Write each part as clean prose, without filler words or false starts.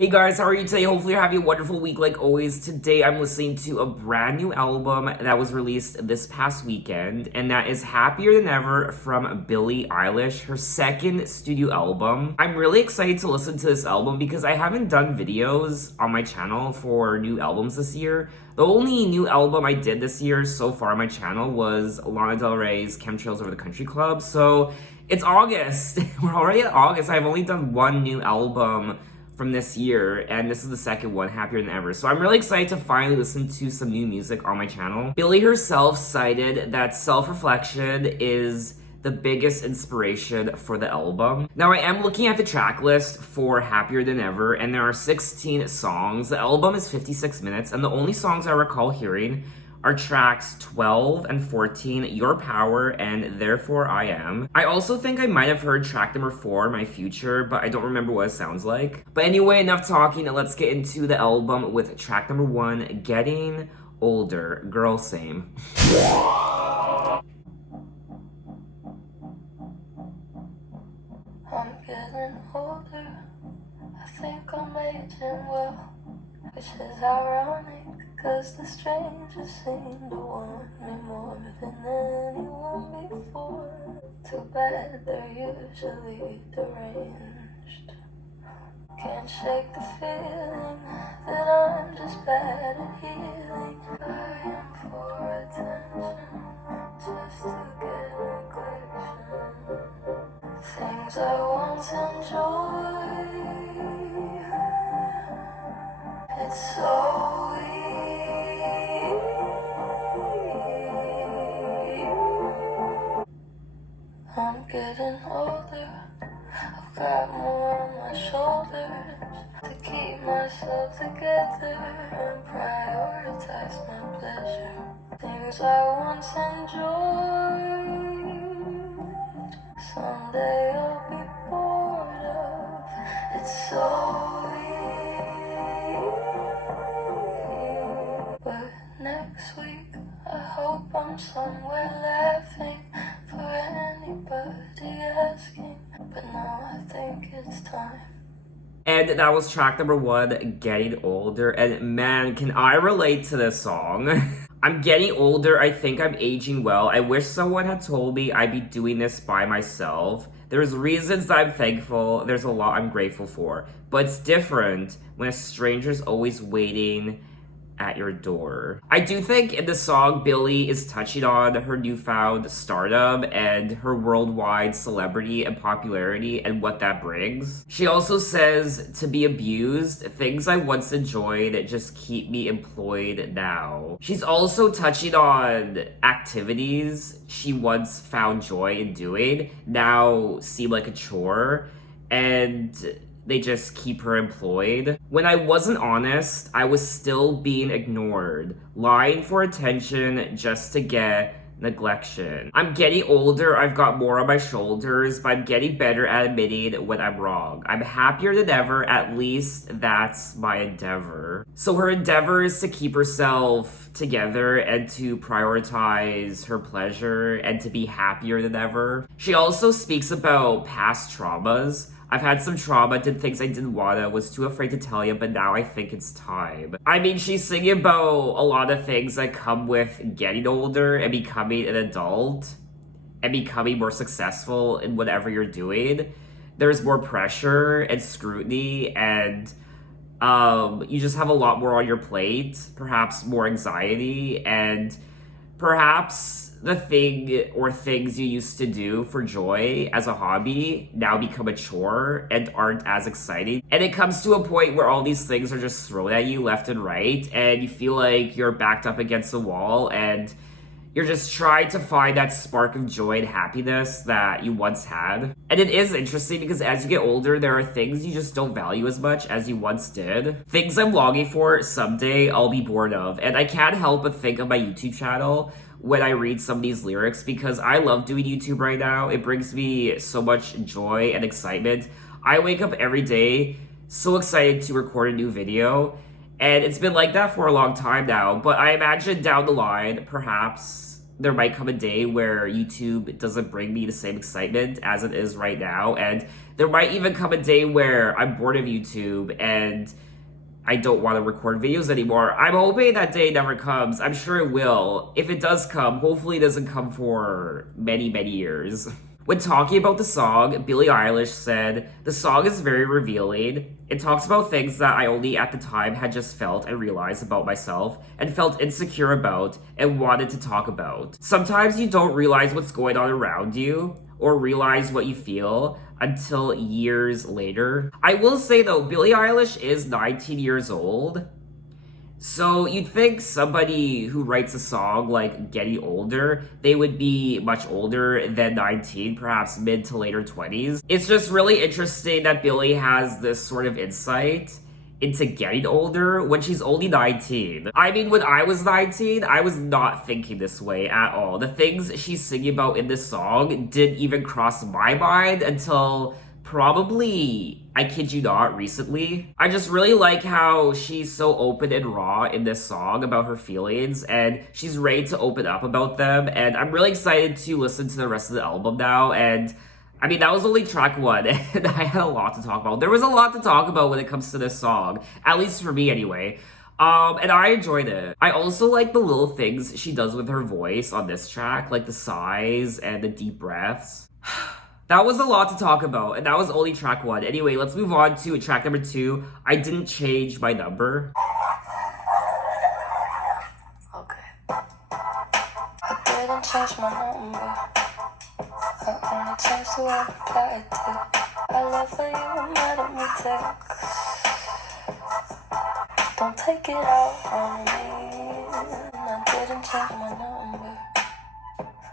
Hey guys, how are you today? Hopefully you're having a wonderful week like always. Today I'm listening to a brand new album that was released this past weekend, and that is Happier Than Ever from Billie Eilish, her second studio album. I'm really excited to listen to this album because I haven't done videos on my channel for new albums this year. The only new album I did this year so far on my channel was Lana Del Rey's Chemtrails Over the Country Club, so it's August. We're already at August. I've only done one new album from this year, and this is the second one, Happier Than Ever. So I'm really excited to finally listen to some new music on my channel. Billie herself cited that self-reflection is the biggest inspiration for the album. Now, I am looking at the track list for Happier Than Ever, and there are 16 songs. The album is 56 minutes, and the only songs I recall hearing are tracks 12 and 14, Your Power and Therefore I Am. I also think I might have heard track number 4, My Future, but I don't remember what it sounds like. But anyway, enough talking, and let's get into the album with track number 1, Getting Older. Girl, same. I'm getting older, I think I'm aging well, which is ironic, cause the strangers seem to want me more than anyone before. Too bad they're usually deranged. Can't shake the feeling that I'm just bad at healing. Dying for attention, just to get neglection. Things I once enjoyed, it's so easy. I'm getting older, I've got more on my shoulders to keep myself together and prioritize my pleasure. Things I once enjoyed, someday I'll be bored of. It's so easy. But next week, I hope I'm somewhere laughing for anybody asking. But now I think it's time. And that was track number 1, Getting Older. And man, can I relate to this song? I'm getting older, I think I'm aging well. I wish someone had told me I'd be doing this by myself. There's reasons that I'm thankful, there's a lot I'm grateful for. But it's different when a stranger's always waiting at your door. I do think in the song, Billie is touching on her newfound stardom and her worldwide celebrity and popularity and what that brings. She also says to be abused, things I once enjoyed just keep me employed now. She's also touching on activities she once found joy in doing, now seem like a chore, and they just keep her employed. When I wasn't honest, I was still being ignored, lying for attention just to get neglection. I'm getting older, I've got more on my shoulders, but I'm getting better at admitting when I'm wrong. I'm happier than ever, at least that's my endeavor. So her endeavor is to keep herself together and to prioritize her pleasure and to be happier than ever. She also speaks about past traumas. I've had some trauma, did things I didn't wanna, was too afraid to tell you, but now I think it's time. I mean, she's singing about a lot of things that come with getting older and becoming an adult and becoming more successful in whatever you're doing. There's more pressure and scrutiny, and you just have a lot more on your plate, perhaps more anxiety, and perhaps the thing or things you used to do for joy as a hobby now become a chore and aren't as exciting. And it comes to a point where all these things are just thrown at you left and right, and you feel like you're backed up against the wall and you're just trying to find that spark of joy and happiness that you once had. And it is interesting because as you get older, there are things you just don't value as much as you once did. Things I'm longing for someday I'll be bored of. And I can't help but think of my YouTube channel when I read some of these lyrics because I love doing YouTube right now. It brings me so much joy and excitement. I wake up every day so excited to record a new video, and it's been like that for a long time now. But I imagine down the line, perhaps there might come a day where YouTube doesn't bring me the same excitement as it is right now, and There might even come a day where I'm bored of YouTube and I don't want to record videos anymore. I'm hoping that day never comes. I'm sure it will. If it does come, hopefully it doesn't come for many, many years. When talking about the song, Billie Eilish said, "The song is very revealing. It talks about things that I only at the time had just felt and realized about myself and felt insecure about and wanted to talk about. Sometimes you don't realize what's going on around you or realize what you feel until years later." I will say though, Billie Eilish is 19 years old. So you'd think somebody who writes a song like Getting Older, they would be much older than 19, perhaps mid to later 20s. It's just really interesting that Billie has this sort of insight into getting older when she's only 19. I mean, when I was 19, I was not thinking this way at all. The things she's singing about in this song didn't even cross my mind until probably, I kid you not, recently. I just really like how she's so open and raw in this song about her feelings, and she's ready to open up about them, and I'm really excited to listen to the rest of the album now. And I mean, that was only track one, and I had a lot to talk about. There was a lot to talk about when it comes to this song, at least for me anyway. And I enjoyed it. I also like the little things she does with her voice on this track, like the sighs and the deep breaths. That was a lot to talk about, and that was only track one. Anyway, let's move on to track number 2, I Didn't Change My Number. Okay. I didn't change my number. I only changed who I replied to. I love how you mad at me text. Don't take it out on me. I didn't change my number.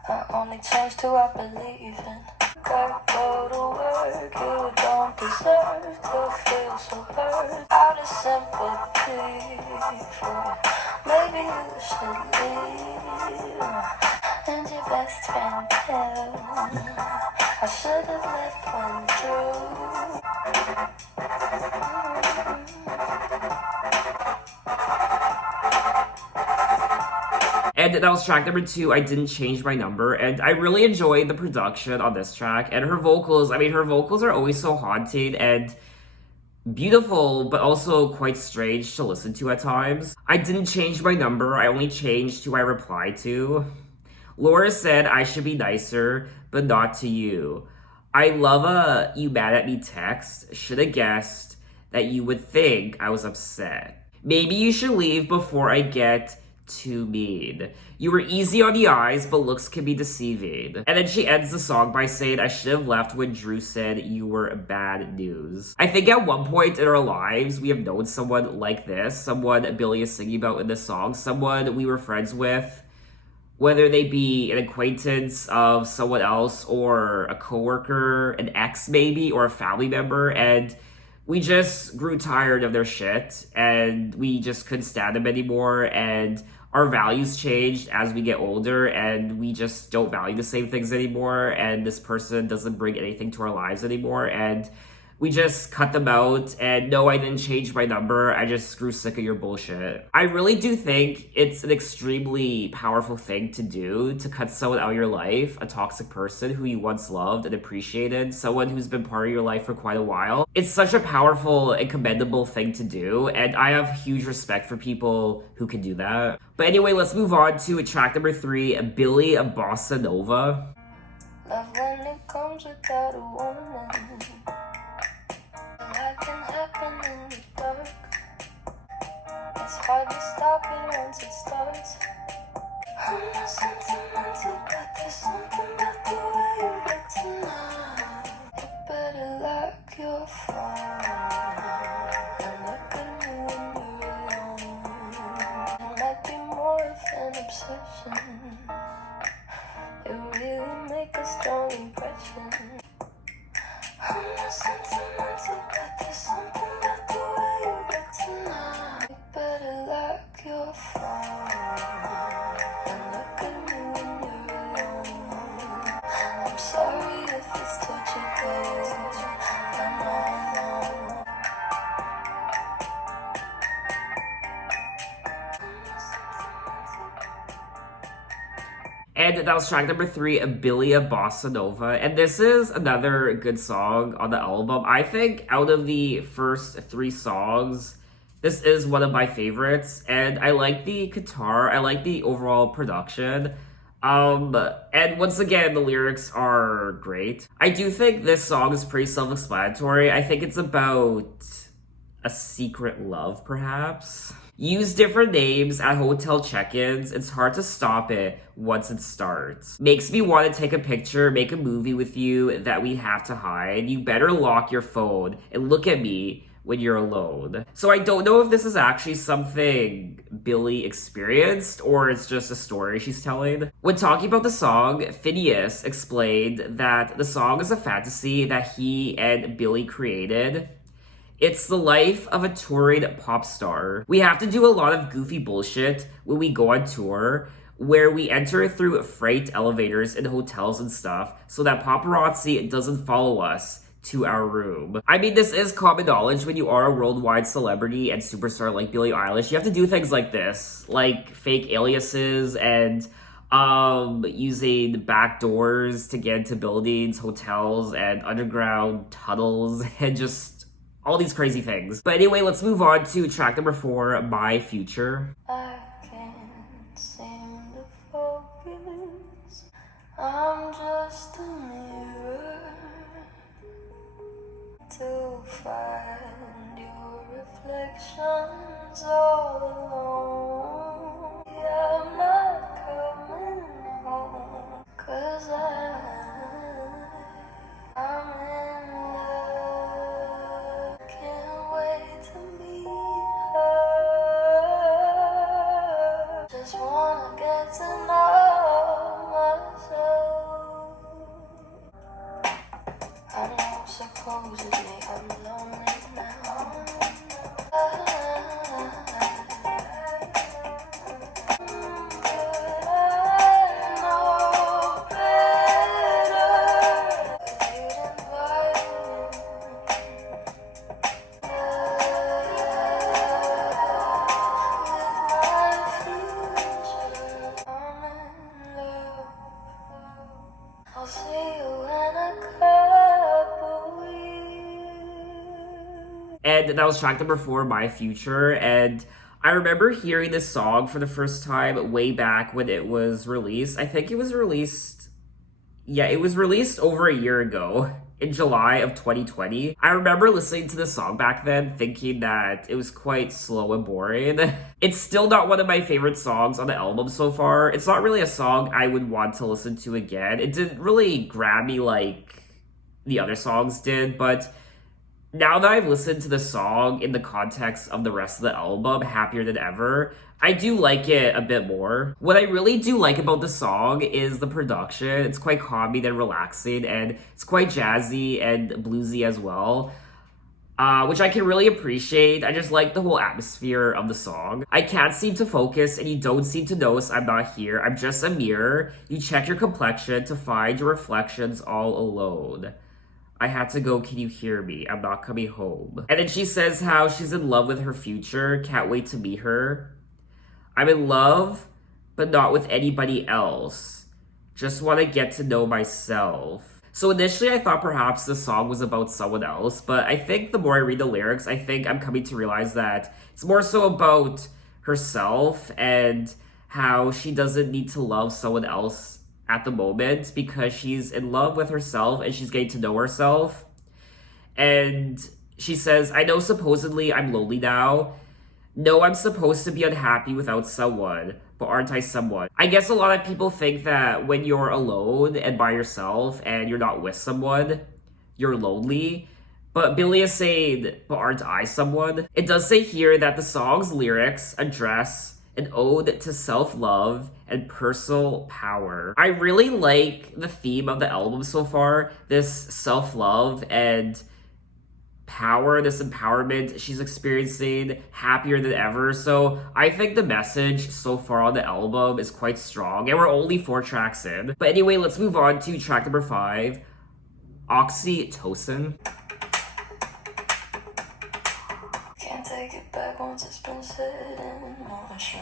I only changed who I believe in. Gotta go to work, you don't deserve to feel so hurt. Out of sympathy for you, maybe you should leave. And your best friend too. I should have left one true. And that was track number 2, I Didn't Change My Number. And I really enjoyed the production on this track. And her vocals, I mean, her vocals are always so haunting and beautiful, but also quite strange to listen to at times. I didn't change my number, I only changed who I replied to. Laura said I should be nicer, but not to you. I love a "you mad at me" text. Should've guessed that you would think I was upset. Maybe you should leave before I get too mean. You were easy on the eyes, but looks can be deceiving. And then she ends the song by saying, I should have left when Drew said you were bad news. I think at one point in our lives, we have known someone like this, someone Billie is singing about in this song, someone we were friends with, whether they be an acquaintance of someone else or a coworker, an ex maybe, or a family member, and we just grew tired of their shit, and we just couldn't stand them anymore, and our values changed as we get older, and we just don't value the same things anymore, and this person doesn't bring anything to our lives anymore, and we just cut them out. And no, I didn't change my number, I just grew sick of your bullshit. I really do think it's an extremely powerful thing to do, to cut someone out of your life, a toxic person who you once loved and appreciated, someone who's been part of your life for quite a while. It's such a powerful and commendable thing to do, and I have huge respect for people who can do that. But anyway, let's move on to track number 3, Billie Bossa Nova. Love when it comes without a warning. Life can happen in the dark. It's hard to stop it once it starts. I'm not sentimental, but there's something about the way you look tonight. You better lock your phone and look at me when you're alone. It might be more of an obsession. It really make a strong impression. I'm not sentimental, but there's something about the way you look tonight. You better lock your phone and look at me when you're alone. I'm sorry if And that was track number 3, Billie Bossa Nova. And this is another good song on the album. I think out of the first 3 songs, this is one of my favorites. And I like the guitar, I like the overall production. And once again, the lyrics are great. I do think this song is pretty self-explanatory. I think it's about a secret love, perhaps. Use different names at hotel check-ins. It's hard to stop it once it starts. Makes me want to take a picture, make a movie with you that we have to hide. You better lock your phone and look at me when you're alone. So I don't know if this is actually something Billie experienced or it's just a story she's telling. When talking about the song, Phineas explained that the song is a fantasy that he and Billie created. It's the life of a touring pop star. We have to do a lot of goofy bullshit when we go on tour, where we enter through freight elevators in hotels and stuff so that paparazzi doesn't follow us to our room. I mean, this is common knowledge when you are a worldwide celebrity and superstar like Billie Eilish. You have to do things like this, like fake aliases and using back doors to get into buildings, hotels, and underground tunnels, and just all these crazy things. But anyway, let's move on to track number 4, My Future. I can't seem to focus. I'm just a mirror to find your reflections all alone. Yeah, I'm not coming home, 'cause I'm in love. Can't wait to meet her. Just wanna get to know myself. I know supposedly I'm lonely now. But I know better. 'Cause you didn't invite me. I'm in love. I'll see you in a couple weeks. And that was track number 4, My Future. And I remember hearing this song for the first time way back when it was released. I think it was released, it was released over a year ago in July of 2020. I remember listening to the song back then thinking that it was quite slow and boring. It's still not one of my favorite songs on the album so far. It's not really a song I would want to listen to again. It didn't really grab me like the other songs did, but now that I've listened to the song in the context of the rest of the album, Happier Than Ever, I do like it a bit more. What I really do like about the song is the production. It's quite calming and relaxing, and it's quite jazzy and bluesy as well, which I can really appreciate. I just like the whole atmosphere of the song. I can't seem to focus, and you don't seem to notice I'm not here. I'm just a mirror. You check your complexion to find your reflections all alone. I had to go, can you hear me? I'm not coming home. And then she says how she's in love with her future, can't wait to meet her. I'm in love, but not with anybody else. Just want to get to know myself. So initially I thought perhaps the song was about someone else, but I think the more I read the lyrics, I think I'm coming to realize that it's more so about herself and how she doesn't need to love someone else at the moment because she's in love with herself and she's getting to know herself. And she says, I know supposedly I'm lonely now. No, I'm supposed to be unhappy without someone, but aren't I someone? I guess a lot of people think that when you're alone and by yourself and you're not with someone, you're lonely. But Billie is saying, but aren't I someone? It does say here that the song's lyrics address an ode to self-love and personal power. I really like the theme of the album so far, this self-love and power, this empowerment she's experiencing, happier than ever. So I think the message so far on the album is quite strong, and we're only 4 tracks in. But anyway, let's move on to track number 5, Oxytocin. Can't take it back once it's been set in motion.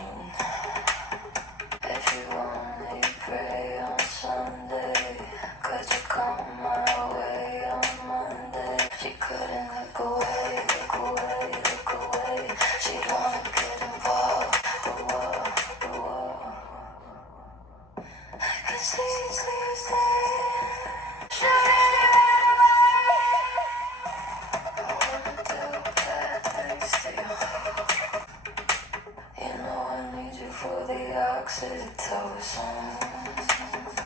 If you only pray on Sunday, could you come my way on Monday? She couldn't look away, look away, look away. She wanna get involved, the wall. I can see it's Tuesday. Should it right away? I wanna do bad things to you. You know I need you for the oxytocin.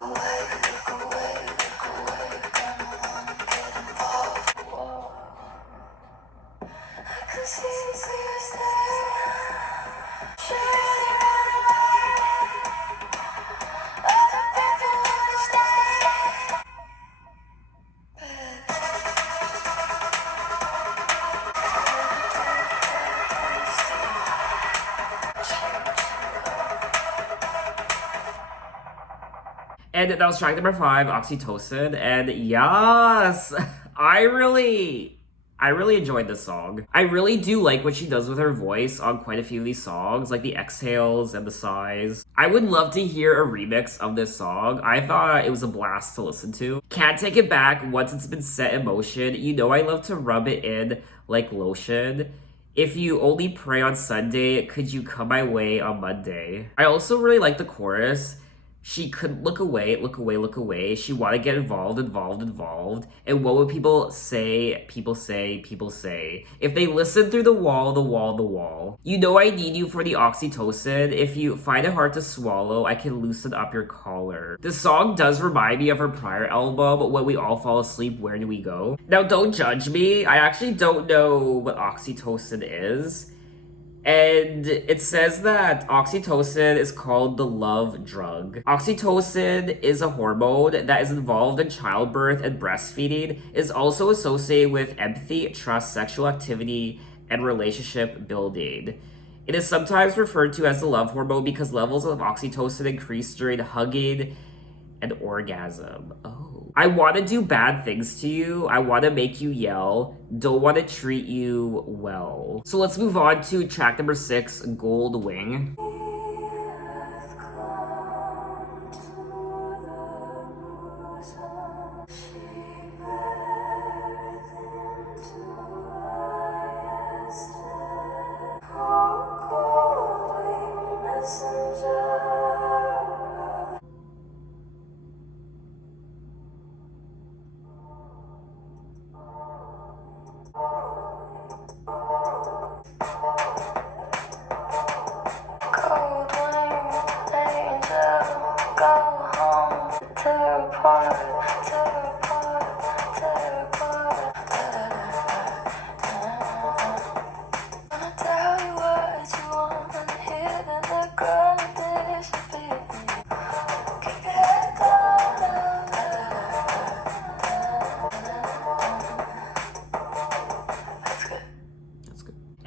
Look away, gonna wanna get involved. Whoa. I can see it's Tuesday. Should it right away? Other people wanna stay. And that was track number 5, Oxytocin. And yes, I really enjoyed this song. I really do like what she does with her voice on quite a few of these songs, like the exhales and the sighs. I would love to hear a remix of this song. I thought it was a blast to listen to. Can't take it back once it's been set in motion. You know I love to rub it in like lotion. If you only pray on Sunday, could you come my way on Monday? I also really like the chorus. She could look away, look away, look away. She want to get involved. And what would people say? People say. If they listen through the wall. You know I need you for the oxytocin. If you find it hard to swallow, I can loosen up your collar. This song does remind me of her prior album, When We All Fall Asleep, Where Do We Go? Now, don't judge me. I actually don't know what oxytocin is. And it says that oxytocin is called the love drug. Oxytocin is a hormone that is involved in childbirth and breastfeeding, is also associated with empathy, trust, sexual activity, and relationship building. It is sometimes referred to as the love hormone because levels of oxytocin increase during hugging and orgasm. Oh. I want to do bad things to you. I want to make you yell. Don't want to treat you well. So let's move on to track number 6, Goldwing.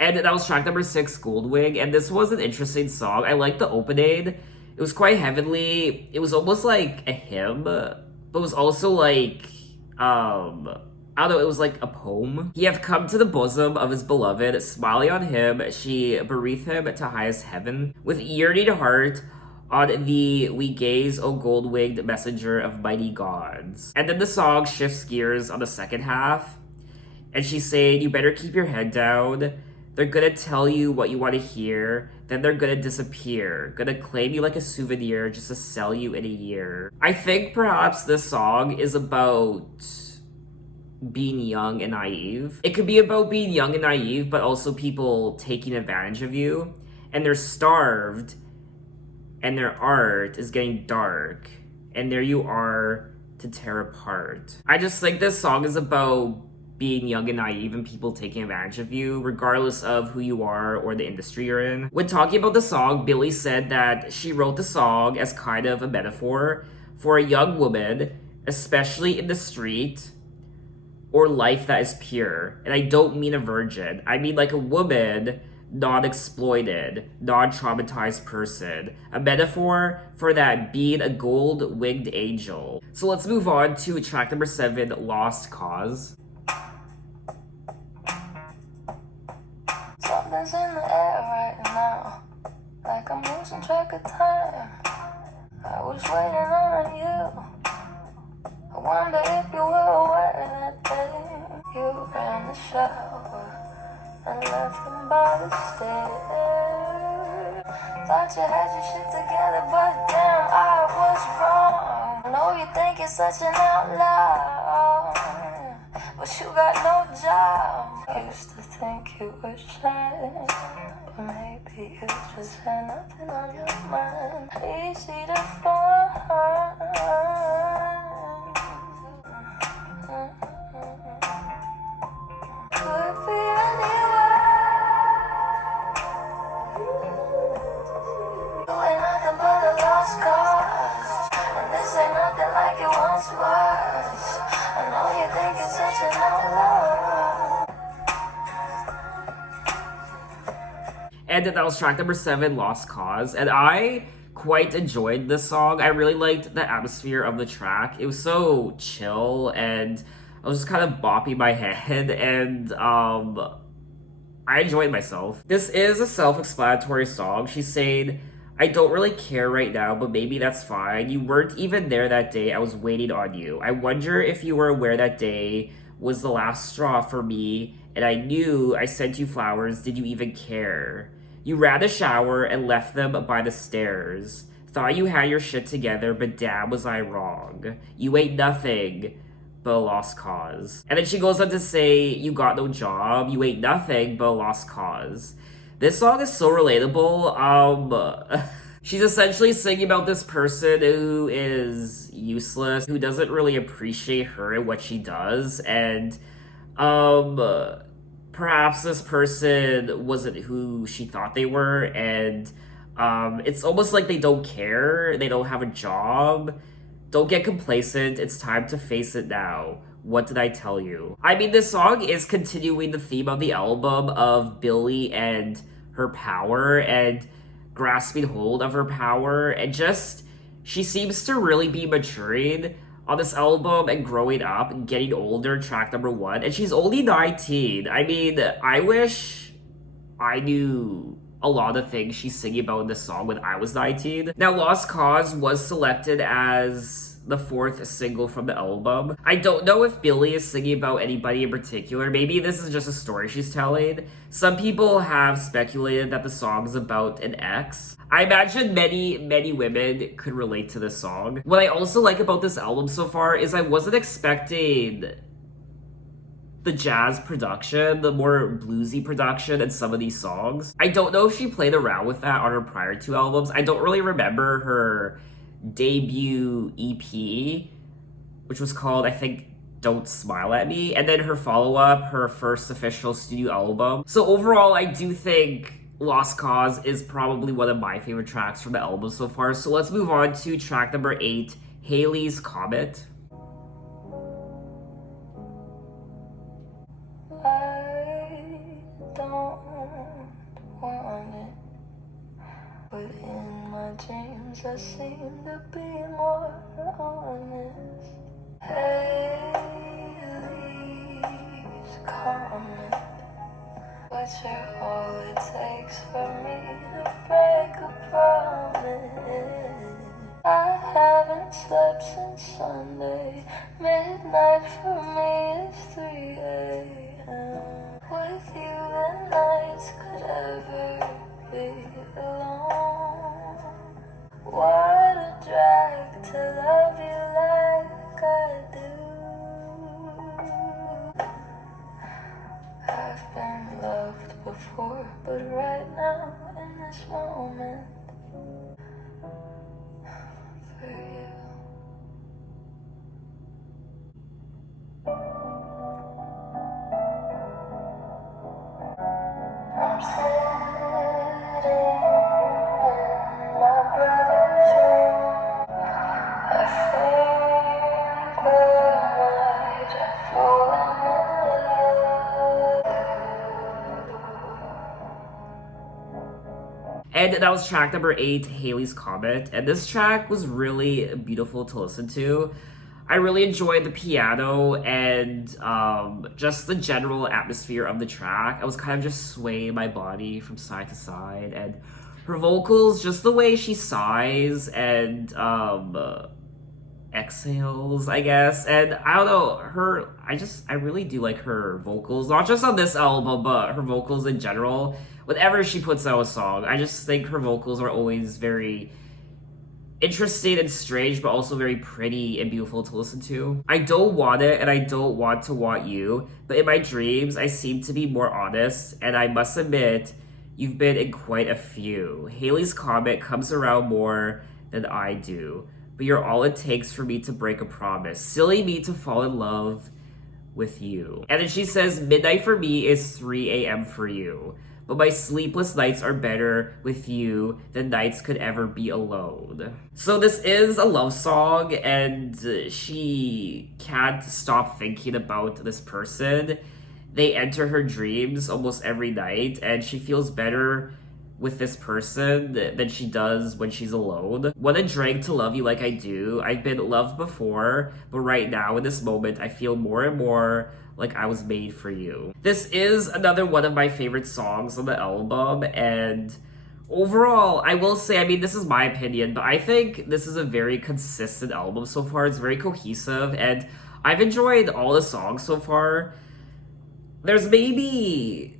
And that was track number 6, Goldwing. And this was an interesting song. I liked the opening. It was quite heavenly. It was almost like a hymn, but it was also like, I don't know, it was like a poem. He have come to the bosom of his beloved, smiling on him, she bereathed him to highest heaven. With yearning heart, on thee we gaze, O gold-winged messenger of mighty gods. And then the song shifts gears on the second half. And she's saying, you better keep your head down. They're gonna tell you what you want to hear, then they're gonna disappear, gonna claim you like a souvenir just to sell you in a year. I think perhaps this song is about being young and naive. It could be about being young and naive, but also people taking advantage of you, and they're starved, and their art is getting dark, and there you are to tear apart. I just think this song is about being young and naive and people taking advantage of you, regardless of who you are or the industry you're in. When talking about the song, Billie said that she wrote the song as kind of a metaphor for a young woman, especially in the street, or life that is pure. And I don't mean a virgin. I mean like a woman, non-exploited, non-traumatized person. A metaphor for that being a gold-winged angel. So let's move on to track number 7, Lost Cause. Something's in the air right now, like I'm losing track of time. I was waiting on you. I wonder if you were aware that day. You ran the shower and left them by the stairs. Thought you had your shit together, but damn, I was wrong. I know you think you're such an outlaw, but you got no job. I used to think you were shy, but maybe you just had nothing on your mind. Easy to find. Could be anywhere. You ain't nothing but a lost cause, and this ain't nothing like it once was. I know you think it's such an outlaw. And that was track number 7, Lost Cause. And I quite enjoyed this song. I really liked the atmosphere of the track. It was so chill, and I was just kind of bopping my head, and I enjoyed myself. This is a self-explanatory song. She's saying, I don't really care right now, but maybe that's fine. You weren't even there that day. I was waiting on you. I wonder if you were aware that day was the last straw for me, and I knew I sent you flowers. Did you even care? You ran the shower and left them by the stairs. Thought you had your shit together, but damn was I wrong. You ain't nothing but a lost cause. And then she goes on to say, you got no job, you ain't nothing but a lost cause. This song is so relatable. She's essentially singing about this person who is useless, who doesn't really appreciate her and what she does, and perhaps this person wasn't who she thought they were, and it's almost like they don't care, they don't have a job. Don't get complacent, it's time to face it now. What did I tell you? I mean, this song is continuing the theme of the album of Billie and her power and grasping hold of her power, and just, she seems to really be maturing on this album and growing up and getting older, track number 1, and she's only 19. I mean, I wish I knew a lot of things she's singing about in this song when I was 19. Now, Lost Cause was selected as the 4th single from the album. I don't know if Billie is singing about anybody in particular. Maybe this is just a story she's telling. Some people have speculated that the song is about an ex. I imagine many women could relate to this song. What I also like about this album so far is I wasn't expecting the jazz production, the more bluesy production in some of these songs. I don't know if she played around with that on her prior 2 albums. I don't really remember her debut EP, which was called, I think, Don't Smile at Me, and then her follow-up, her first official studio album. So overall, I do think Lost Cause is probably one of my favorite tracks from the album so far. So let's move on to track number 8, Haley's Comet. But in my dreams I seem to be more honest. Haley's Comet, but you're all it takes for me to break a promise. I haven't slept since Sunday. Midnight for me is 3 a.m. With you the nights could ever be alone. What a drag to love you like I do. I've been loved before, but right now in this moment, for you. I'm sitting in my brother's room. I think we might have fallen in love. And that was track number 8, Haley's Comet. And this track was really beautiful to listen to. I really enjoyed the piano and just the general atmosphere of the track. I was kind of just swaying my body from side to side. And Her vocals, just the way she sighs and exhales, I guess. And I don't know, I really do like her vocals, not just on this album, but her vocals in general. Whenever she puts out a song, I just think her vocals are always very interesting and strange, but also very pretty and beautiful to listen to. I don't want it, and I don't want to want you, but in my dreams, I seem to be more honest, and I must admit, you've been in quite a few. Haley's Comet comes around more than I do, but you're all it takes for me to break a promise. Silly me to fall in love with you. And then she says, midnight for me is 3 a.m. for you. But my sleepless nights are better with you than nights could ever be alone. So this is a love song, and she can't stop thinking about this person. They enter her dreams almost every night, and she feels better with this person than she does when she's alone. What a drag to love you like I do. I've been loved before, but right now in this moment, I feel more and more like I was made for you. This is another one of my favorite songs on the album, and overall, I will say, I mean, this is my opinion, but I think this is a very consistent album so far. It's very cohesive, and I've enjoyed all the songs so far. There's maybe...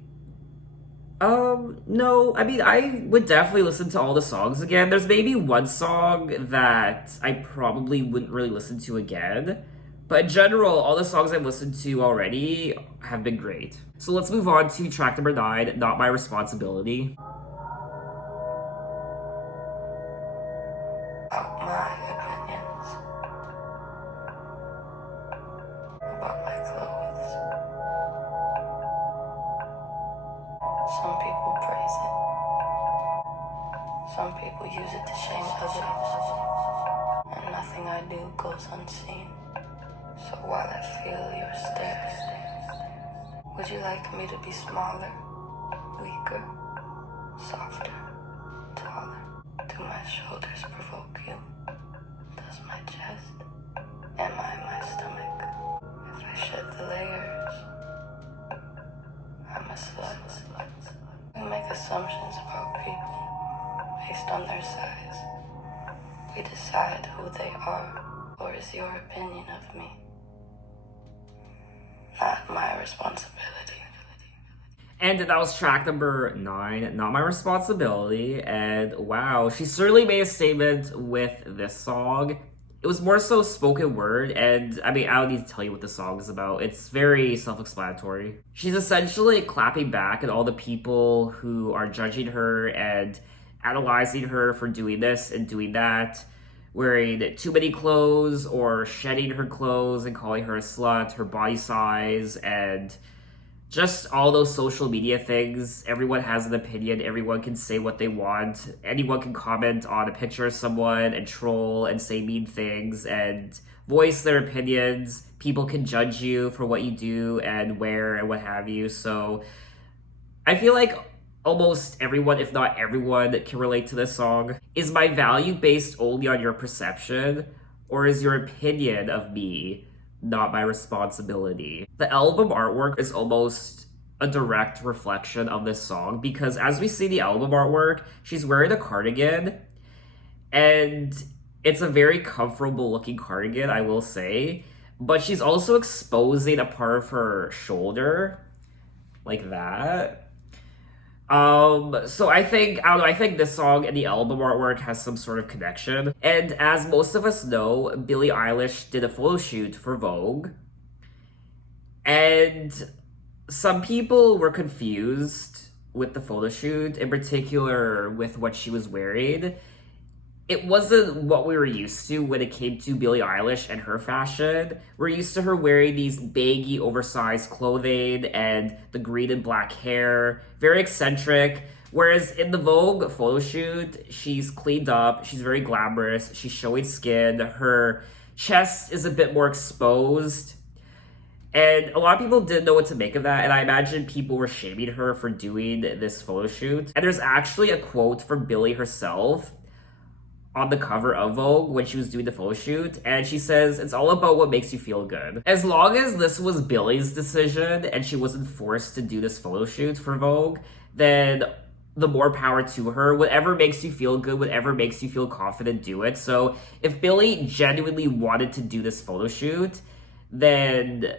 no, I mean, I would definitely listen to all the songs again. There's maybe one song that I probably wouldn't really listen to again. But in general, all the songs I've listened to already have been great. So let's move on to track number 9, Not My Responsibility. About my opinions, about my clothes. Some people praise it. Some people use it to shame others. And nothing I do goes unseen. So while I feel your stares, would you like me to be smaller, weaker, softer, taller? Do my shoulders provoke you? Does my chest? Am I my stomach? If I shed the layers, I'm a slut. We make assumptions about people based on their size. We decide who they are. Or is your opinion of me not my responsibility? And that was track number 9, Not My Responsibility. And wow, she certainly made a statement with this song. It was more so spoken word, and I mean, I don't need to tell you what the song is about. It's very self-explanatory. She's essentially clapping back at all the people who are judging her and analyzing her for doing this and doing that, wearing too many clothes or shedding her clothes and calling her a slut, her body size, and just all those social media things. Everyone has an opinion. Everyone can say what they want. Anyone can comment on a picture of someone and troll and say mean things and voice their opinions. People can judge you for what you do and wear and what have you. So I feel like almost everyone, if not everyone, can relate to this song. Is my value based only on your perception, or is your opinion of me not my responsibility? The album artwork is almost a direct reflection of this song, because as we see the album artwork, she's wearing a cardigan, and it's a very comfortable looking cardigan, I will say, but she's also exposing a part of her shoulder, like that. So I think this song and the album artwork has some sort of connection. And as most of us know, Billie Eilish did a photo shoot for Vogue. And some people were confused with the photo shoot, in particular with what she was wearing. It wasn't what we were used to when it came to Billie Eilish and her fashion. We're used to her wearing these baggy, oversized clothing and the green and black hair, very eccentric. Whereas in the Vogue photo shoot, she's cleaned up, she's very glamorous, she's showing skin, her chest is a bit more exposed. And a lot of people didn't know what to make of that, and I imagine people were shaming her for doing this photo shoot. And there's actually a quote from Billie herself on the cover of Vogue when she was doing the photo shoot, and she says, "It's all about what makes you feel good." As long as this was Billie's decision and she wasn't forced to do this photo shoot for Vogue, then the more power to her. Whatever makes you feel good, whatever makes you feel confident, do it. So if Billie genuinely wanted to do this photo shoot, then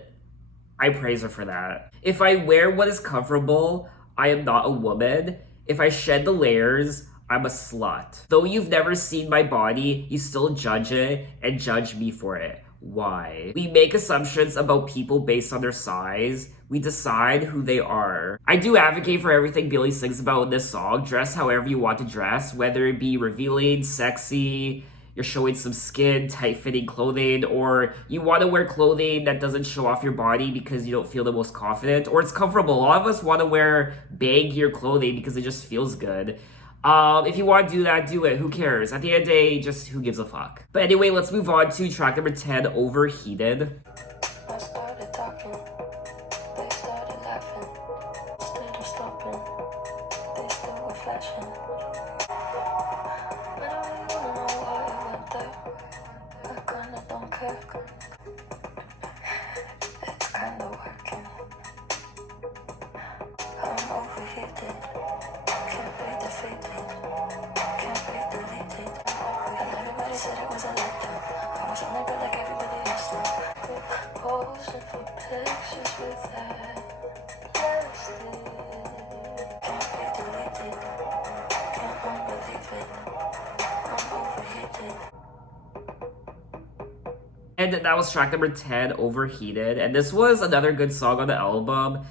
I praise her for that. If I wear what is comfortable, I am not a woman. If I shed the layers, I'm a slut. Though you've never seen my body, you still judge it and judge me for it. Why? We make assumptions about people based on their size. We decide who they are. I do advocate for everything Billie sings about in this song. Dress however you want to dress, whether it be revealing, sexy, you're showing some skin, tight-fitting clothing, or you want to wear clothing that doesn't show off your body because you don't feel the most confident, or it's comfortable. A lot of us want to wear baggier clothing because it just feels good. If you want to do that, do it. Who cares? At the end of the day, just who gives a fuck? But anyway, let's move on to track number 10, Overheated. I started talking, they started laughing. Instead of stopping, they still were flashing. I don't even know why I went there. I kinda don't care. It's kinda working. I'm overheated. Can't be defeated. Can't be deleted. And everybody said it was a letdown. I was only good like everybody else now. Posing for pictures with that plastic. Can't be deleted. Can't unbelieve it. I'm overheated. And that was track number 10, Overheated. And this was another good song on the album.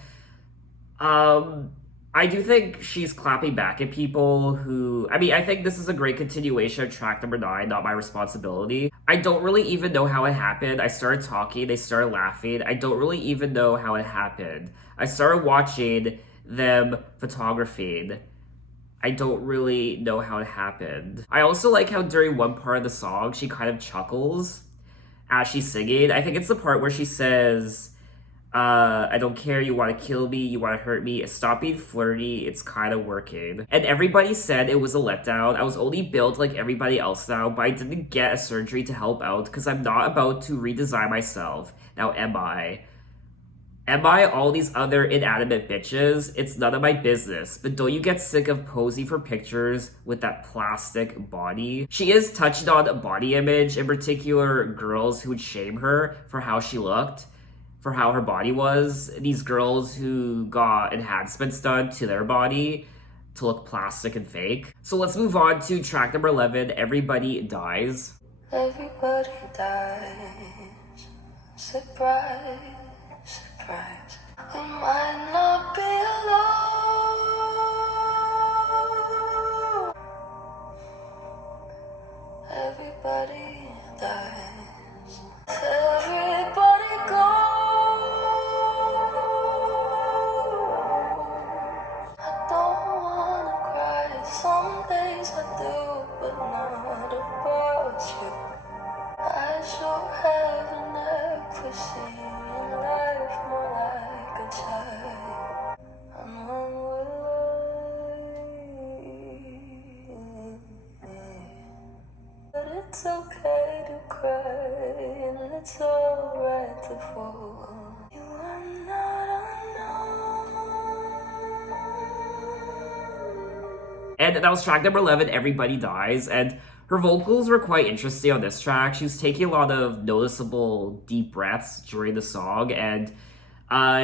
I do think she's clapping back at people who... I mean, I think this is a great continuation of track number 9, Not My Responsibility. I don't really even know how it happened. I started talking, they started laughing. I don't really even know how it happened. I started watching them photographing. I don't really know how it happened. I also like how during one part of the song, she kind of chuckles as she's singing. I think it's the part where she says... I don't care, you want to kill me, you want to hurt me, stop being flirty, it's kind of working. And everybody said it was a letdown. I was only built like everybody else now, but I didn't get a surgery to help out because I'm not about to redesign myself. Now am I? Am I all these other inanimate bitches? It's none of my business, but don't you get sick of posing for pictures with that plastic body? She is touching on body image, in particular girls who would shame her for how she looked, for how her body was. These girls who got enhancements done to their body to look plastic and fake. So let's move on to track number 11, Everybody Dies. Everybody dies. Surprise, surprise. We might not be alone. Everybody dies. Everybody goes. I don't wanna cry. Some days I do, but not about you. I sure have never seen life more like a child. I'm unwilling, but it's okay to cry, and it's alright to fall. You are not unknown. And that was track number 11, Everybody Dies. And her vocals were quite interesting on this track. She was taking a lot of noticeable deep breaths during the song, and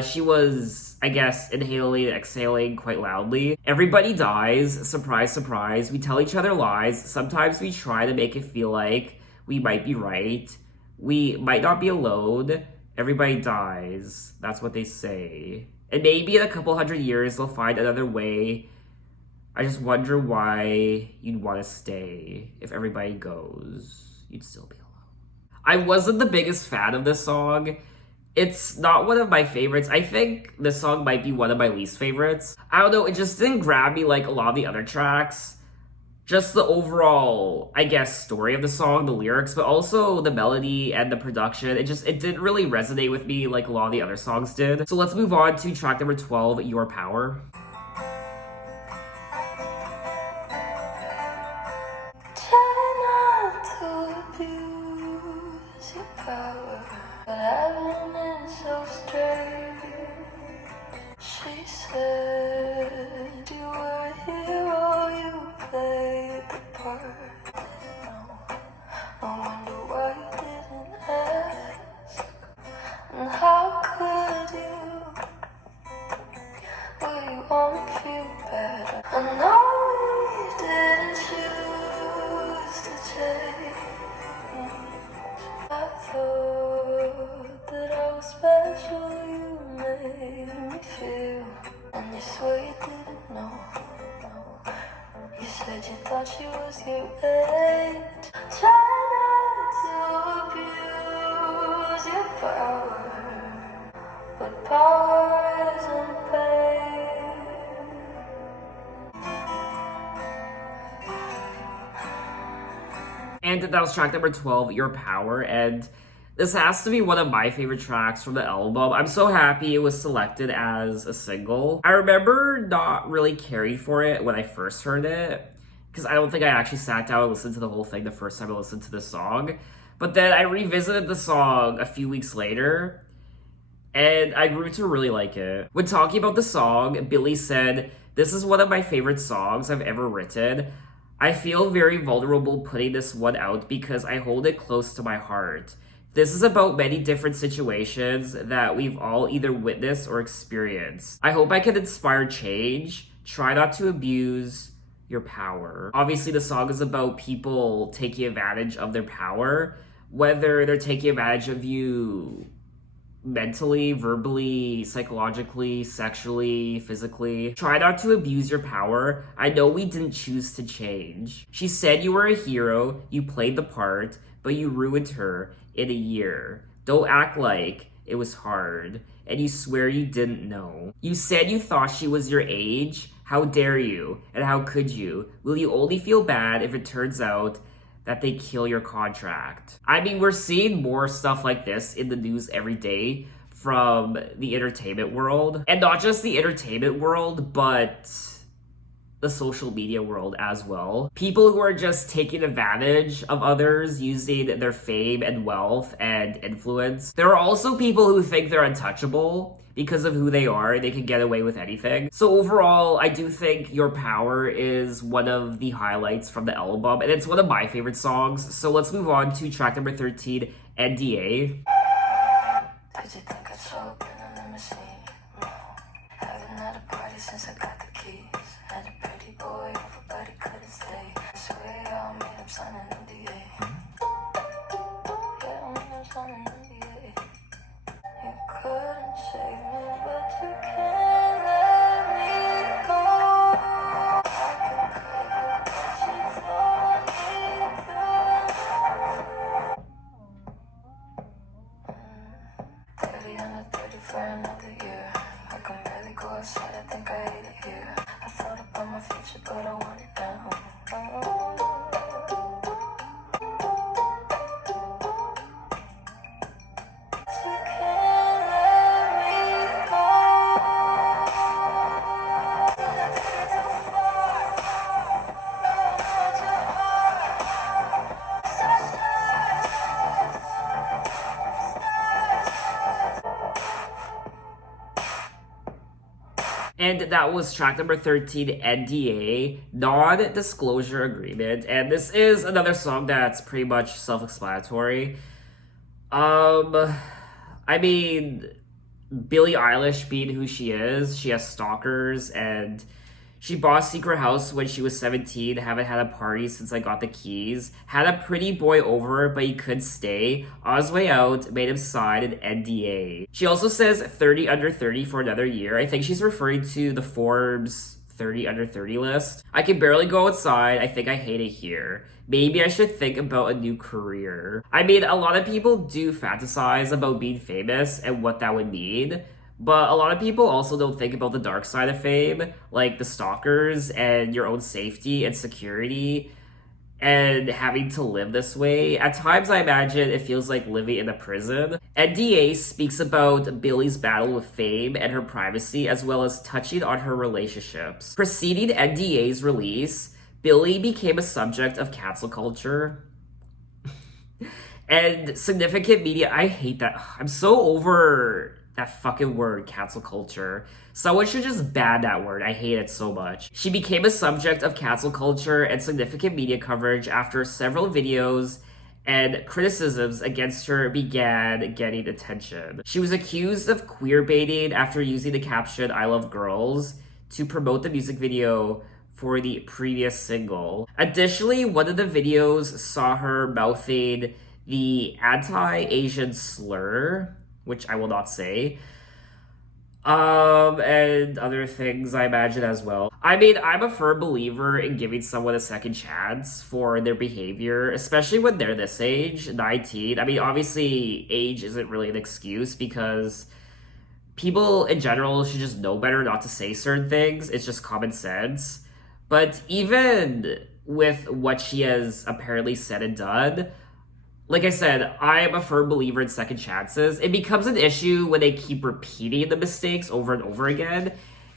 she was, I guess, inhaling and exhaling quite loudly. Everybody dies. Surprise, surprise. We tell each other lies. Sometimes we try to make it feel like we might be right. We might not be alone. Everybody dies. That's what they say. And maybe in a couple hundred years, they'll find another way. I just wonder why you'd want to stay. If everybody goes, you'd still be alone. I wasn't the biggest fan of this song. It's not one of my favorites. I think this song might be one of my least favorites. I don't know, it just didn't grab me like a lot of the other tracks. Just the overall, I guess, story of the song, the lyrics, but also the melody and the production. It didn't really resonate with me like a lot of the other songs did. So let's move on to track number 12, Your Power. But having it so straight, she said you were here you swear you didn't know. You said you thought she was your age. Try not to abuse your power, but power isn't pain. And that was track number 12, Your Power, and this has to be one of my favorite tracks from the album. I'm so happy it was selected as a single. I remember not really caring for it when I first heard it, because I don't think I actually sat down and listened to the whole thing the first time I listened to the song. But then I revisited the song a few weeks later, and I grew to really like it. When talking about the song, Billie said, "This is one of my favorite songs I've ever written. I feel very vulnerable putting this one out because I hold it close to my heart. This is about many different situations that we've all either witnessed or experienced. I hope I can inspire change. Try not to abuse your power." Obviously, the song is about people taking advantage of their power, whether they're taking advantage of you mentally, verbally, psychologically, sexually, physically. Try not to abuse your power. I know we didn't choose to change. She said you were a hero, you played the part, but you ruined her in a year. Don't act like it was hard, and you swear you didn't know. You said you thought she was your age. How dare you, and how could you? Will you only feel bad if it turns out that they kill your contract? I mean, we're seeing more stuff like this in the news every day from the entertainment world. And not just the entertainment world, but the social media world as well. People who are just taking advantage of others using their fame and wealth and influence. There are also people who think they're untouchable because of who they are. They can get away with anything. So overall, I do think Your Power is one of the highlights from the album, and it's one of my favorite songs. So let's move on to track number 13, NDA. Did you think I'd show up in a limousine? No. Haven't had a party since I got the keys. Had a pretty boy, everybody couldn't stay. I swear I made him sign an NDA. Yeah, I made him sign an NDA. You couldn't save me, but you can't let me go. I could quit, but you told me to. 30 under 30 for another year. I can barely go outside, I think I hate it here. I thought about my future, but I want it now. You can't let me go. When I take it too far, know what you are. And that was track number 13, NDA, Non-Disclosure Agreement. And this is another song that's pretty much self-explanatory. I mean, Billie Eilish being who she is, she has stalkers, and she bought a secret house when she was 17, haven't had a party since I got the keys, had a pretty boy over, but he couldn't stay. On his way out, made him sign an NDA. She also says 30 under 30 for another year. I think she's referring to the Forbes 30 under 30 list. I can barely go outside. I think I hate it here. Maybe I should think about a new career. I mean, a lot of people do fantasize about being famous and what that would mean. But a lot of people also don't think about the dark side of fame, like the stalkers and your own safety and security and having to live this way. At times, I imagine it feels like living in a prison. NDA speaks about Billie's battle with fame and her privacy, as well as touching on her relationships. Preceding NDA's release, Billie became a subject of cancel culture. And significant media, I hate that. I'm so over that fucking word, cancel culture. Someone should just ban that word. I hate it so much. She became a subject of cancel culture and significant media coverage after several videos and criticisms against her began getting attention. She was accused of queer baiting after using the caption, "I love girls," to promote the music video for the previous single. Additionally, one of the videos saw her mouthing the anti-Asian slur, which I will not say. And other things I imagine as well. I mean, I'm a firm believer in giving someone a second chance for their behavior, especially when they're this age, 19. I mean, obviously, age isn't really an excuse because people in general should just know better not to say certain things. It's just common sense. But even with what she has apparently said and done, like I said, I am a firm believer in second chances. It becomes an issue when they keep repeating the mistakes over and over again.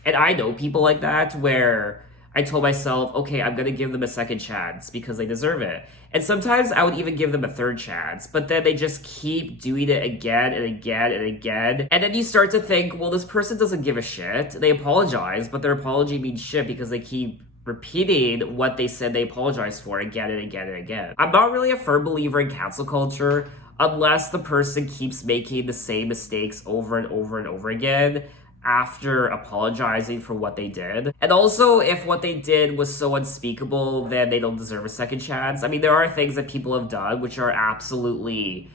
And I know people like that where I told myself, okay, I'm gonna give them a second chance because they deserve it. And sometimes I would even give them a third chance, but then they just keep doing it again and again and again. And then you start to think, well, this person doesn't give a shit. They apologize, but their apology means shit because they keep repeating what they said they apologized for again and again and again. I'm not really a firm believer in cancel culture unless the person keeps making the same mistakes over and over and over again after apologizing for what they did. And also, if what they did was so unspeakable, then they don't deserve a second chance. I mean, there are things that people have done which are absolutely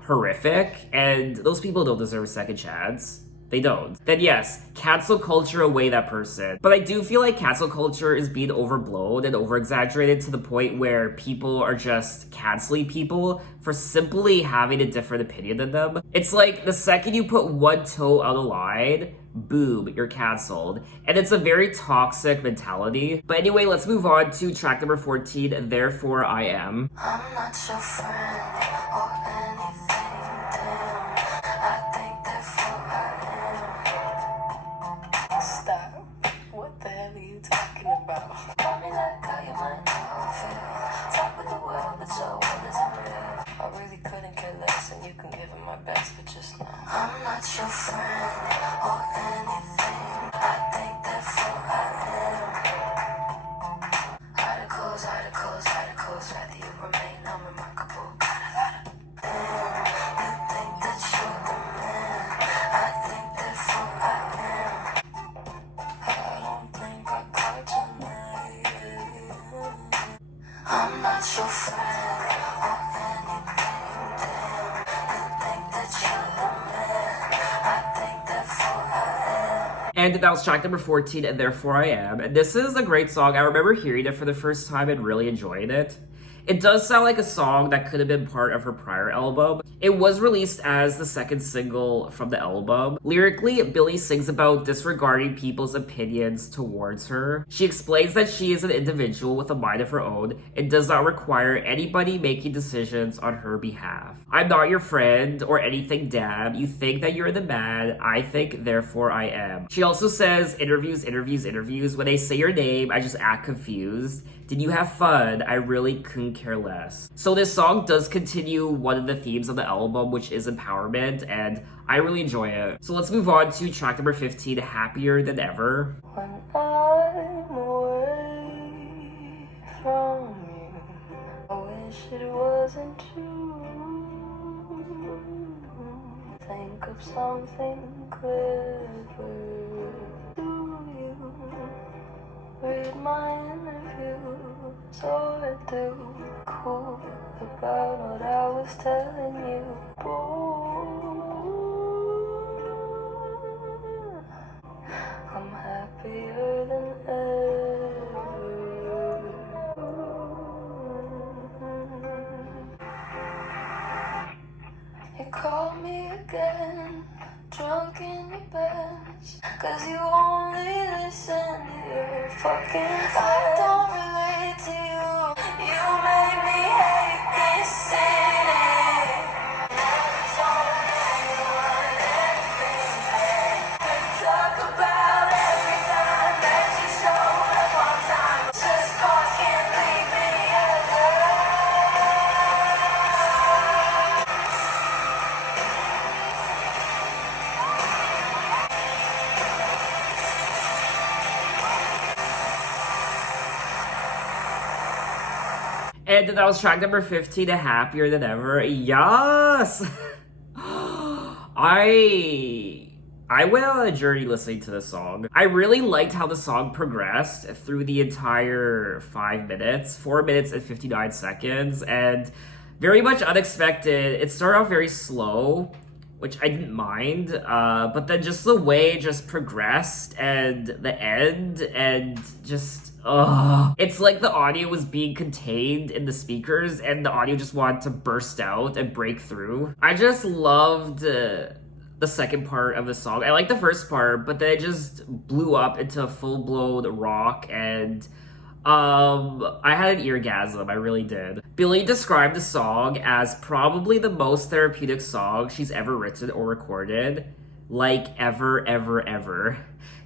horrific, and those people don't deserve a second chance. They don't. Then yes, cancel culture away that person. But I do feel like cancel culture is being overblown and over-exaggerated to the point where people are just canceling people for simply having a different opinion than them. It's like the second you put one toe out of line, boom, you're canceled. And it's a very toxic mentality. But anyway, let's move on to track number 14, Therefore I Am. I'm not your friend or anything, damn. I think therefore I am. Stop. What the hell are you talking about? Tell me like how you might know how I feel. Top of the world, but your world isn't real. I really couldn't care less, and you can give it my best, but just know I'm not your friend or anything. I think therefore I am. Articles, articles, articles, rather you remain unremarkable. Got a lot of damn. You think that you're the man. I think therefore I am. I don't think I quite your name. I'm not your friend or anything, damn. You think that you're the man. I think therefore I am. And that was track number 14, and Therefore I Am. And this is a great song. I remember hearing it for the first time and really enjoying it. It does sound like a song that could have been part of her prior album. It was released as the second single from the album. Lyrically, Billie sings about disregarding people's opinions towards her. She explains that she is an individual with a mind of her own and does not require anybody making decisions on her behalf. I'm not your friend or anything, damn. You think that you're the man. I think, therefore I am. She also says, interviews. When they say your name, I just act confused. Did you have fun? I really couldn't care less. So this song does continue one of the themes of the album, which is empowerment, and I really enjoy it. So let's move on to track number 15, Happier Than Ever. When I'm away from you, I wish it wasn't true. Think of something clever. Do you read my interview? So I do. Cool about what I was telling you. I'm happier than ever. You call me again, drunk in your bed, 'cause you only listen to your fucking friends. I don't relate to you. You made me hate this city. Never told anyone anything. Could talk about every time that you showed up on time. Just fucking leave me alone. And that was track number 15, Happier Than Ever. Yes! I went on a journey listening to this song. I really liked how the song progressed through the entire 5 minutes, 4 minutes and 59 seconds, and very much unexpected. It started off very slow, which I didn't mind. But then just the way it just progressed and the end and just it's like the audio was being contained in the speakers and the audio just wanted to burst out and break through. I just loved the second part of the song. I like the first part, but then it just blew up into full-blown rock and I had an eargasm, I really did. Billie described the song as probably the most therapeutic song she's ever written or recorded. Like, ever.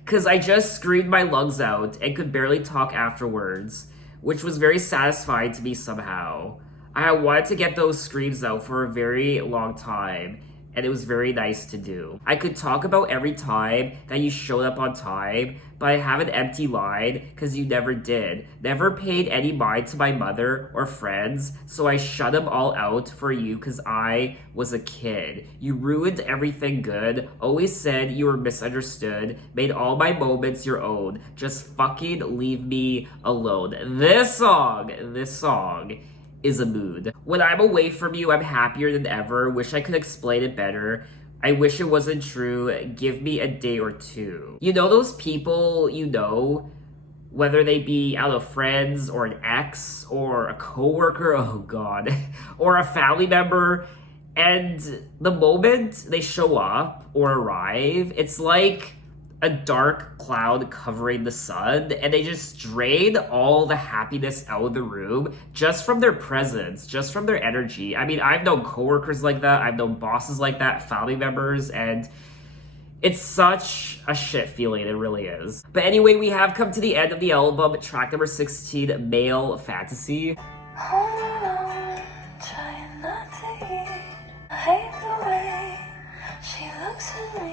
Cause I just screamed my lungs out and could barely talk afterwards, which was very satisfying to me somehow. I wanted to get those screams out for a very long time, and it was very nice to do. I could talk about every time that you showed up on time, but I have an empty line because you never did. Never paid any mind to my mother or friends, so I shut them all out for you because I was a kid. You ruined everything good, always said you were misunderstood, made all my moments your own. Just fucking leave me alone. This song is a mood. When I'm away from you, I'm happier than ever. Wish I could explain it better. I wish it wasn't true. Give me a day or two. You know those people you know, whether they be, I don't know, friends or an ex or a coworker, oh god, or a family member, and the moment they show up or arrive, it's like a dark cloud covering the sun, and they just drain all the happiness out of the room just from their presence, just from their energy. I mean, I've known coworkers like that, I've known bosses like that, family members, and it's such a shit feeling, it really is. But anyway, we have come to the end of the album, track number 16, Male Fantasy. Home alone, trying not to eat. I hate the way she looks at me.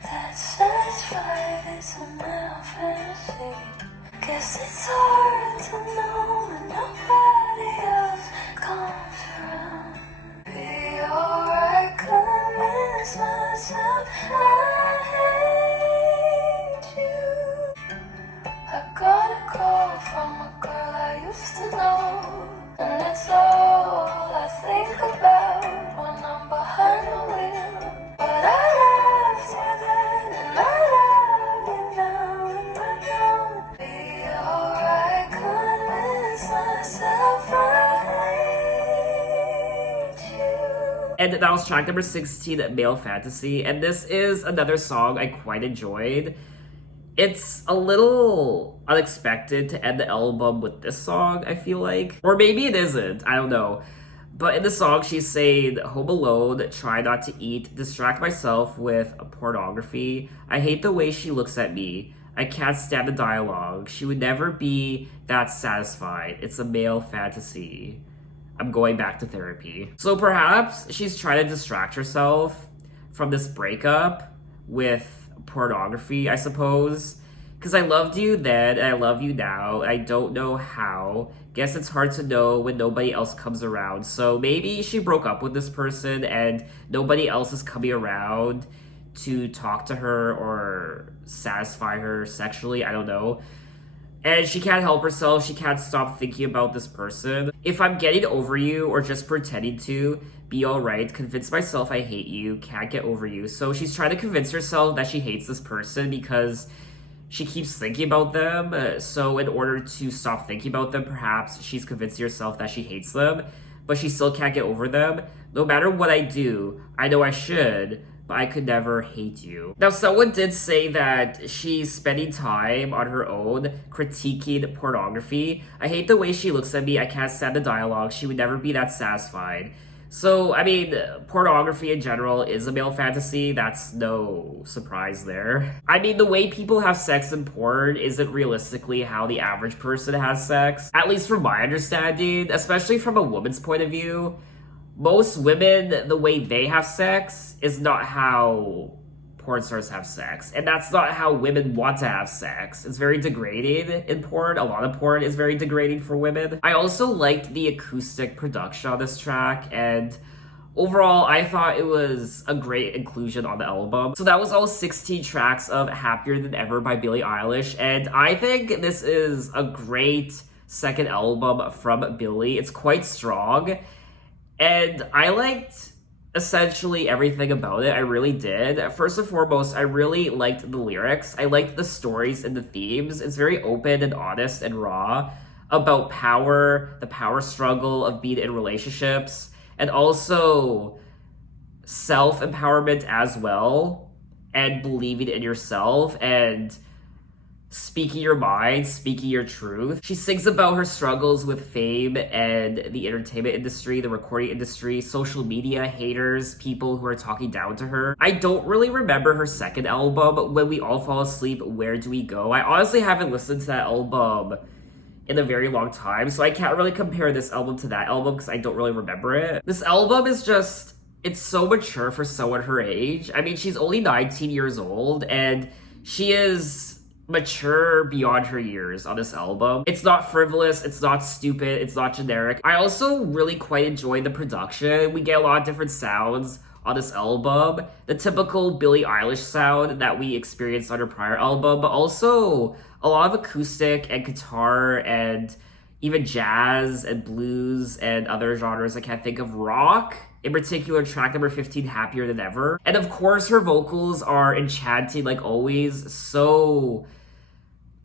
That's satisfied, it's a male fantasy. Guess it's hard to know when nobody else comes around. Be alright, convince myself I hate you. I got a call from a girl I used to know, and it's all I think about when I'm behind the wheel. But I left you then, and I love you now, and I don't. Be alright, convince myself I hate you. And that was track number 16, Male Fantasy, and this is another song I quite enjoyed. It's a little unexpected to end the album with this song, I feel like. Or maybe it isn't, I don't know. But in the song, she's saying, home alone, try not to eat, distract myself with pornography. I hate the way she looks at me. I can't stand the dialogue. She would never be that satisfied. It's a male fantasy. I'm going back to therapy. So perhaps she's trying to distract herself from this breakup with pornography, I suppose. Because I loved you then, and I love you now. I don't know how. Guess it's hard to know when nobody else comes around. So maybe she broke up with this person and nobody else is coming around to talk to her or satisfy her sexually. I don't know. And she can't help herself. She can't stop thinking about this person. If I'm getting over you or just pretending to be alright, convince myself I hate you, can't get over you. So she's trying to convince herself that she hates this person because she keeps thinking about them. So in order to stop thinking about them, perhaps she's convincing herself that she hates them, but she still can't get over them. No matter what I do, I know I should, but I could never hate you. Now, someone did say that she's spending time on her own critiquing pornography. I hate the way she looks at me. I can't stand the dialogue. She would never be that satisfied. So, I mean, pornography in general is a male fantasy. That's no surprise there. I mean, the way people have sex in porn isn't realistically how the average person has sex. At least from my understanding, especially from a woman's point of view. Most women, the way they have sex is not how porn stars have sex. And that's not how women want to have sex. It's very degrading in porn. A lot of porn is very degrading for women. I also liked the acoustic production on this track, and overall, I thought it was a great inclusion on the album. So that was all 16 tracks of Happier Than Ever by Billie Eilish, and I think this is a great second album from Billie. It's quite strong. And I liked essentially everything about it. I really did. First and foremost, I really liked the lyrics. I liked the stories and the themes. It's very open and honest and raw about power, the power struggle of being in relationships, and also self-empowerment as well, and believing in yourself and speaking your mind, speaking your truth. She sings about her struggles with fame and the entertainment industry, the recording industry, social media, haters, people who are talking down to her. I don't really remember her second album, When We All Fall Asleep, Where Do We Go? I honestly haven't listened to that album in a very long time, so I can't really compare this album to that album because I don't really remember it. This album is just, it's so mature for someone her age. I mean, she's only 19 years old, and she is mature beyond her years on this album. It's not frivolous, it's not stupid, it's not generic. I also really quite enjoy the production. We get a lot of different sounds on this album. The typical Billie Eilish sound that we experienced on her prior album, but also a lot of acoustic and guitar and even jazz and blues and other genres. I can't think of rock. In particular, track number 15, Happier Than Ever. And of course, her vocals are enchanting like always. So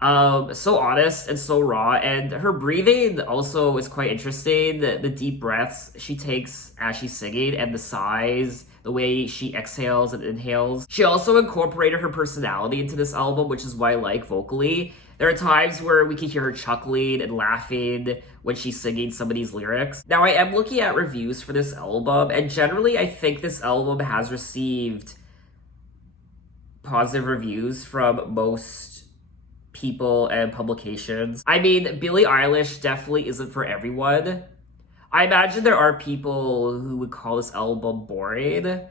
honest and so raw, and her breathing also is quite interesting. The deep breaths she takes as she's singing, and the sighs, the way she exhales and inhales. She also incorporated her personality into this album, which is why I like vocally. There are times where we can hear her chuckling and laughing when she's singing some of these lyrics. Now, I am looking at reviews for this album, and generally I think this album has received positive reviews from most people and publications. I mean, Billie Eilish definitely isn't for everyone. I imagine there are people who would call this album boring.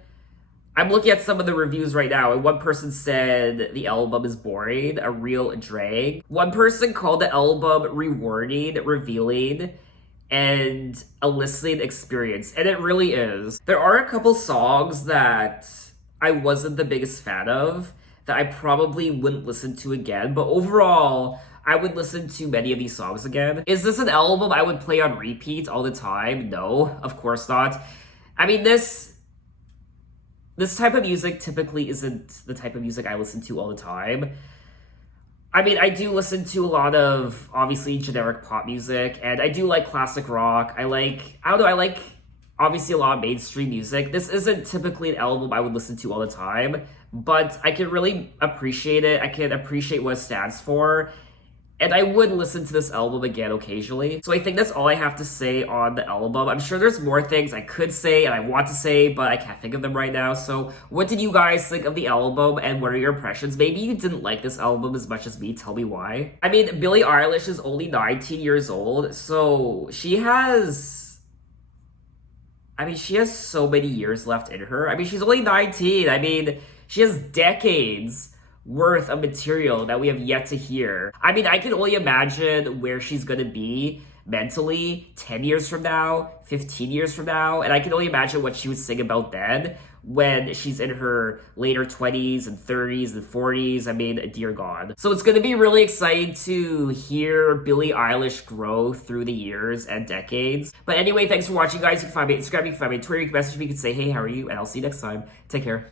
I'm looking at some of the reviews right now, and one person said the album is boring, a real drag. One person called the album rewarding, revealing, and a listening experience, and it really is. There are a couple songs that I wasn't the biggest fan of, that I probably wouldn't listen to again, but overall, I would listen to many of these songs again. Is this an album I would play on repeat all the time? No, of course not. I mean, this type of music typically isn't the type of music I listen to all the time. I mean, I do listen to a lot of, obviously, generic pop music, and I do like classic rock. I like obviously a lot of mainstream music. This isn't typically an album I would listen to all the time, but I can really appreciate it. I can appreciate what it stands for, and I would listen to this album again occasionally. So I think that's all I have to say on the album. I'm sure there's more things I could say and I want to say, but I can't think of them right now. So what did you guys think of the album, and what are your impressions? Maybe you didn't like this album as much as me. Tell me why. I mean, Billie Eilish is only 19 years old, so she has so many years left in her. I mean, she's only 19. I mean, she has decades worth of material that we have yet to hear. I mean, I can only imagine where she's gonna be mentally 10 years from now, 15 years from now, and I can only imagine what she would sing about then when she's in her later 20s and 30s and 40s. I mean, dear God. So it's going to be really exciting to hear Billie Eilish grow through the years and decades. But anyway, thanks for watching, guys. You can find me on Instagram, you can find me on Twitter, you can message me, you can say, hey, how are you? And I'll see you next time. Take care.